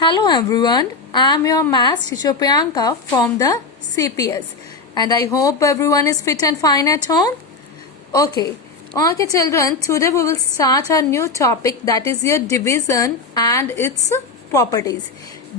Hello everyone, I am your maths teacher Priyanka from the CPS and I hope everyone is fit and fine at home. Okay children, today we will start a new topic, that is your division and its properties.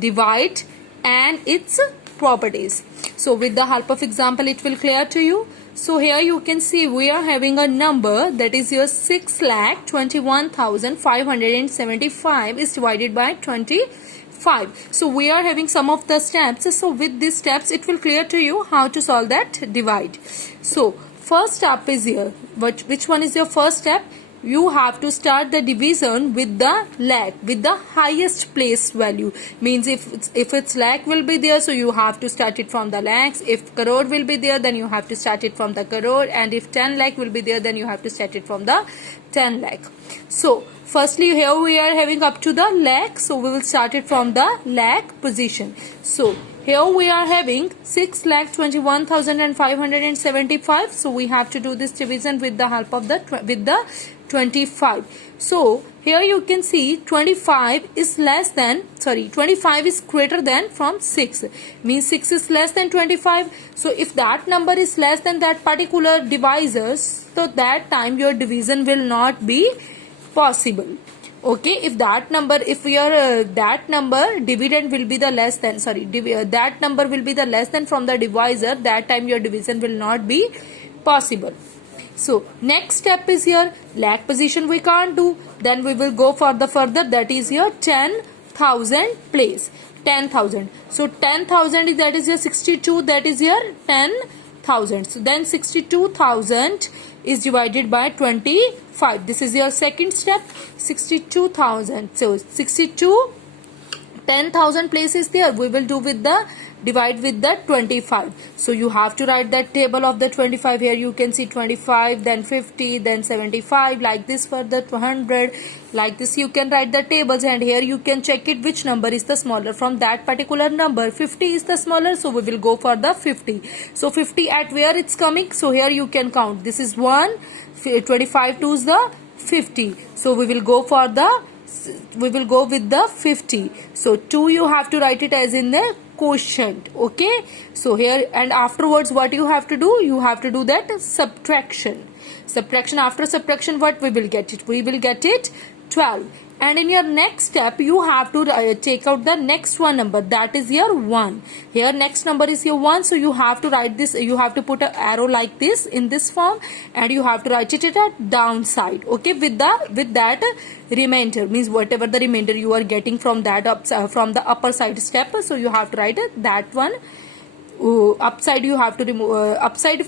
Divide and its properties. So with the help of example it will clear to you. So here you can see we are having a number, that is your 6,21,575 is divided by 25. So we are having some of the steps. So with these steps it will clear to you how to solve that divide. So first step is here. Which one is your first step? You have to start the division with the lakh, with the highest place value. Means if its lakh will be there, so you have to start it from the lakhs. If crore will be there, then you have to start it from the crore. And if 10 lakh will be there, then you have to start it from the 10 lakh. So firstly here we are having up to the lakh, so we will start it from the lakh position. So here we are having 6,21,575. So we have to do this division with the help of the 25. So here you can see 25 is greater than from 6. Means 6 is less than 25. So if that number is less than that particular divisor, so that time your division will not be possible. Okay, if that number, if your that number dividend will be the less than, that number will be the less than from the divisor, that time your division will not be possible. So next step is here lakh position we can't do, then we will go for the further, that is your 10,000 place. 10,000. So 10,000 is, that is your 62, that is your 10,000. So then 62,000 is divided by 25. This is your second step. 62,000. So 62, 10,000 places there. We will do with the divide with the 25. So you have to write that table of the 25. Here you can see 25, then 50, then 75, like this for the 200. Like this you can write the tables, and here you can check it which number is the smaller from that particular number. 50 is the smaller, so we will go for the 50. So 50 at where it's coming? So here you can count. This is 1, 25 to the 50. So we will go with the 50. So 2 you have to write it as in the quotient. Okay, so here and afterwards what you have to do? You have to do that subtraction. After subtraction, what we will get it? We will get it 12. And in your next step you have to take out the next one number, that is your 1. Here next number is your 1, so you have to write this, you have to put an arrow like this in this form, and you have to write it at downside. Okay, with that remainder, means whatever the remainder you are getting from that from the upper side step, so you have to write that one. Upside you have to remove, upside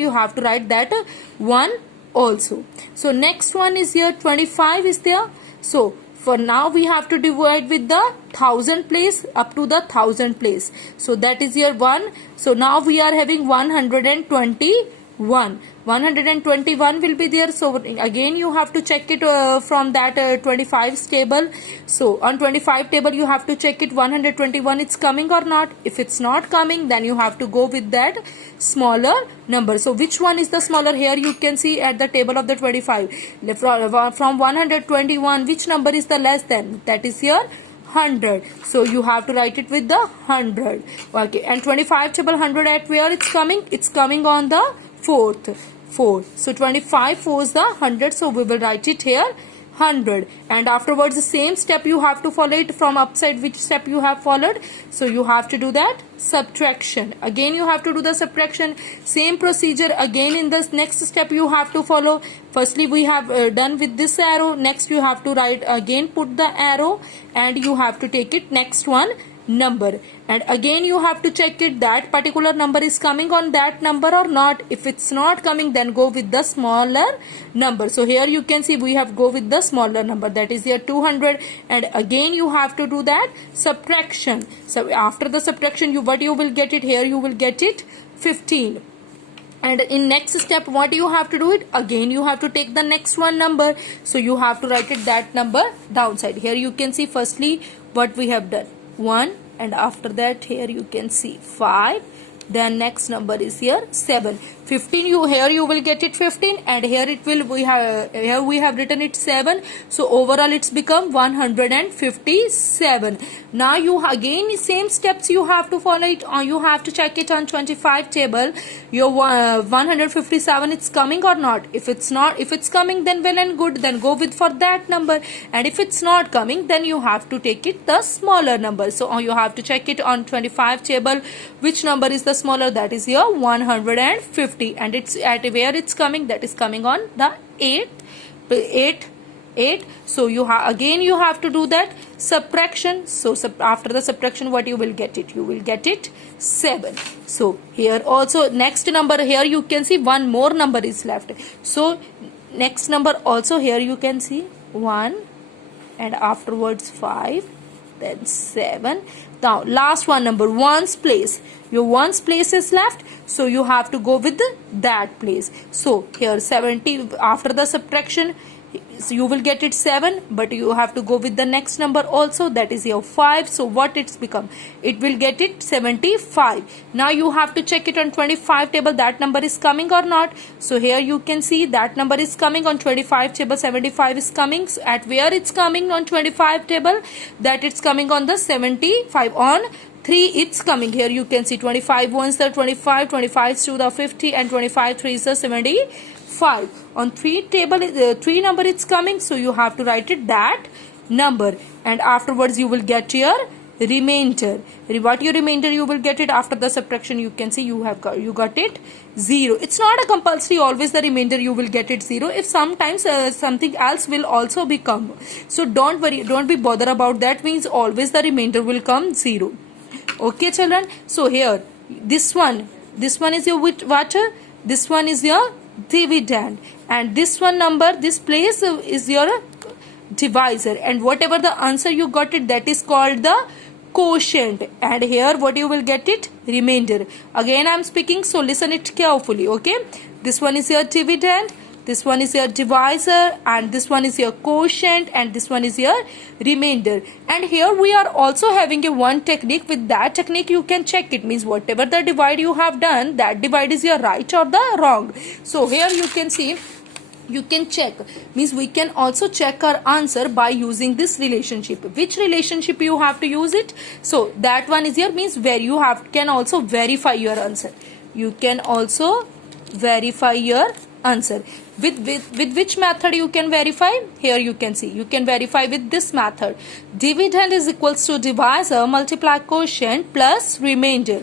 you have to write that 1 also. So next one is here 25 is there. So for now we have to divide with the 1000 place up to the 1000 place. So that is your 1. So now we are having 121. 121 will be there. So again you have to check it from that 25 table. So on 25 table you have to check it 121 it's coming or not. If it's not coming, then you have to go with that smaller number. So which one is the smaller? Here you can see at the table of the 25 from 121 which number is the less than? That is your 100. So you have to write it with the 100. Okay, and 25 table 100 at where it's coming? It's coming on the 4th. 4. So 25 4 is the 100. So we will write it here 100. And afterwards the same step you have to follow it from upside. Which step you have followed? So you have to do that subtraction. Again you have to do the subtraction. Same procedure again in the next step you have to follow. Firstly we have done with this arrow. Next you have to write again, put the arrow, and you have to take it next one number, and again you have to check it that particular number is coming on that number or not. If it's not coming, then go with the smaller number. So here you can see we have go with the smaller number, that is here 200, and again you have to do that subtraction. So after the subtraction you will get it? Here you will get it 15. And in next step what you have to do it? Again you have to take the next one number, so you have to write it that number downside. Here you can see firstly what we have done 1, and after that here you can see 5, then next number is here 7. 15, you will get it 15, and here we have written it 7. So overall it's become 157. Now you again same steps you have to follow it, or you have to check it on 25 table. Your 157 it's coming or not. If it's coming, then well and good, then go with for that number, and if it's not coming, then you have to take it the smaller number. So you have to check it on 25 table which number is the smaller, that is here 150, and it's at where it's coming, that is coming on the 8. So you have to do that subtraction. So after the subtraction, what you will get it? You will get it 7. So here also next number, here you can see one more number is left. So next number also here you can see 1, and afterwards 5, then 7. Now last one number, ones place. Your ones place is left, so you have to go with that place. So here 70, after the subtraction, so you will get it 7, but you have to go with the next number also, that is your 5. So what it's become? It will get it 75. Now you have to check it on 25 table, that number is coming or not. So here you can see that number is coming on 25 table, 75 is coming. So at where it's coming on 25 table, that it's coming on the 75. On 3 it's coming. Here you can see 25 ones the 25, 25 to the 50, and 25 3 is the 75. On 3 table, 3 number it's coming, so you have to write it that number, and afterwards you will get your remainder. What your remainder you will get it after the subtraction, you can see you got it 0. It's not a compulsory always the remainder you will get it 0. If sometimes something else will also become, so don't worry, don't be bothered about that, means always the remainder will come 0. Okay children, so here this one is your water, this one is your dividend, and this one number, this place is your divisor, and whatever the answer you got it, that is called the quotient, and here what you will get it, remainder. Again I am speaking, so listen it carefully. Okay, this one is your dividend, this one is your divisor, and this one is your quotient, and this one is your remainder. And here we are also having a one technique. With that technique you can check it, means whatever the divide you have done, that divide is your right or the wrong. So here you can see, you can check, means we can also check our answer by using this relationship. Which relationship you have to use it? So that one is here, means where you can also verify your answer. You can also verify your answer. With which method you can verify? Here you can see, you can verify with this method. Dividend is equals to divisor multiply quotient plus remainder.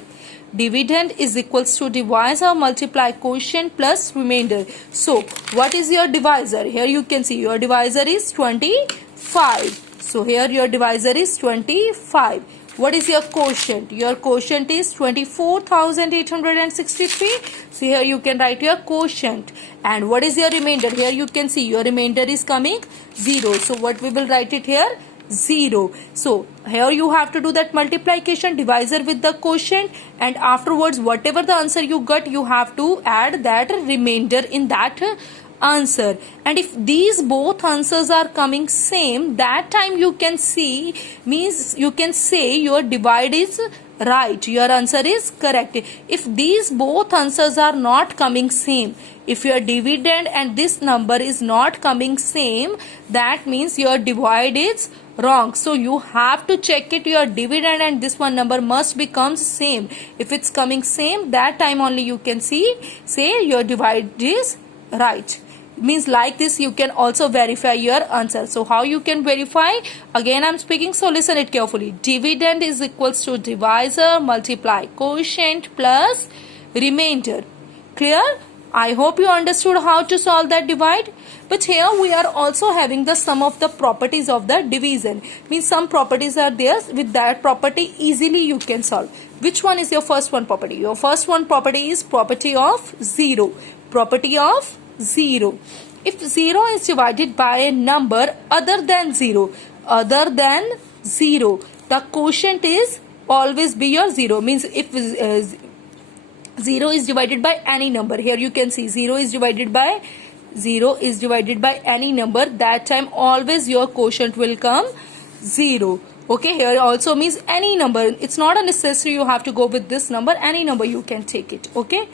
Dividend is equals to divisor multiply quotient plus remainder. So what is your divisor? Here you can see your divisor is 25. So here your divisor is 25. What is your quotient? Your quotient is 24,863. So here you can write your quotient. And what is your remainder? Here you can see your remainder is coming 0. So what we will write it here? 0. So here you have to do that multiplication, divisor with the quotient, and afterwards whatever the answer you got, you have to add that remainder in that answer. And if these both answers are coming same, that time you can see, means you can say your divide is right, your answer is correct. If these both answers are not coming same, if your dividend and this number is not coming same, that means your divide is wrong. So you have to check it, your dividend and this one number must become same. If it's coming same, that time only you can say your divide is right. Means like this you can also verify your answer. So how you can verify? Again I'm speaking, so listen it carefully. Dividend is equals to divisor multiply quotient plus remainder. Clear? I hope you understood how to solve that divide. But here we are also having the sum of the properties of the division. Means some properties are there, with that property easily you can solve. Which one is your first one property? Your first one property is property of 0. Property of 0. If 0 is divided by a number other than 0, the quotient is always be your 0. Means if 0 is divided by any number, here you can see 0 is divided by any number, that time always your quotient will come 0. Okay, here also means any number. It's not a necessary you have to go with this number. Any number you can take it. Okay.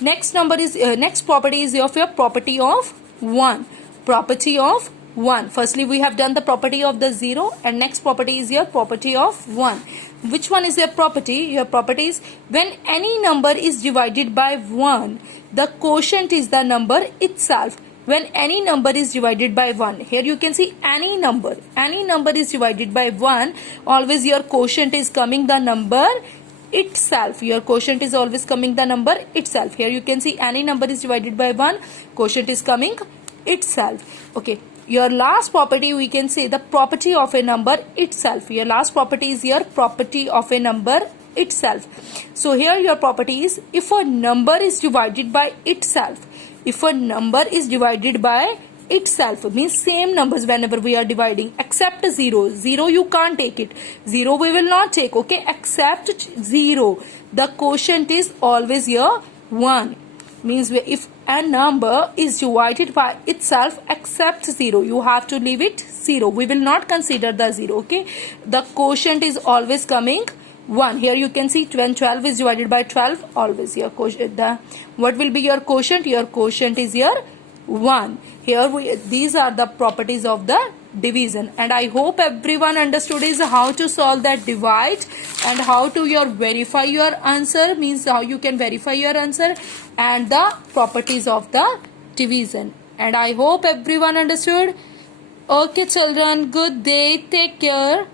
Next number is next property is of your property of 1. Property of 1. Firstly, we have done the property of the 0, and next property is your property of 1. Which one is your property? Your property is when any number is divided by 1, the quotient is the number itself. When any number is divided by 1, here you can see any number is divided by 1, always your quotient is coming the number itself. Your quotient is always coming the number itself. Here you can see any number is divided by 1, quotient is coming itself. Okay, your last property, we can say the property of a number itself. Your last property is your property of a number itself. So here your property is if a number is divided by itself. If a number is divided by itself, means same numbers whenever we are dividing, except 0. 0 you can't take it. 0 we will not take. Okay, except 0. The quotient is always your 1. Means if a number is divided by itself except 0, you have to leave it 0. We will not consider the 0. Okay, the quotient is always coming 1. Here you can see when 12 is divided by 12, always your quotient, what will be your quotient? Your quotient is your 1. Here these are the properties of the division, and I hope everyone understood is how to solve that divide and how to verify your answer, means how you can verify your answer, and the properties of the division. And I hope everyone understood. Okay children, good day, take care.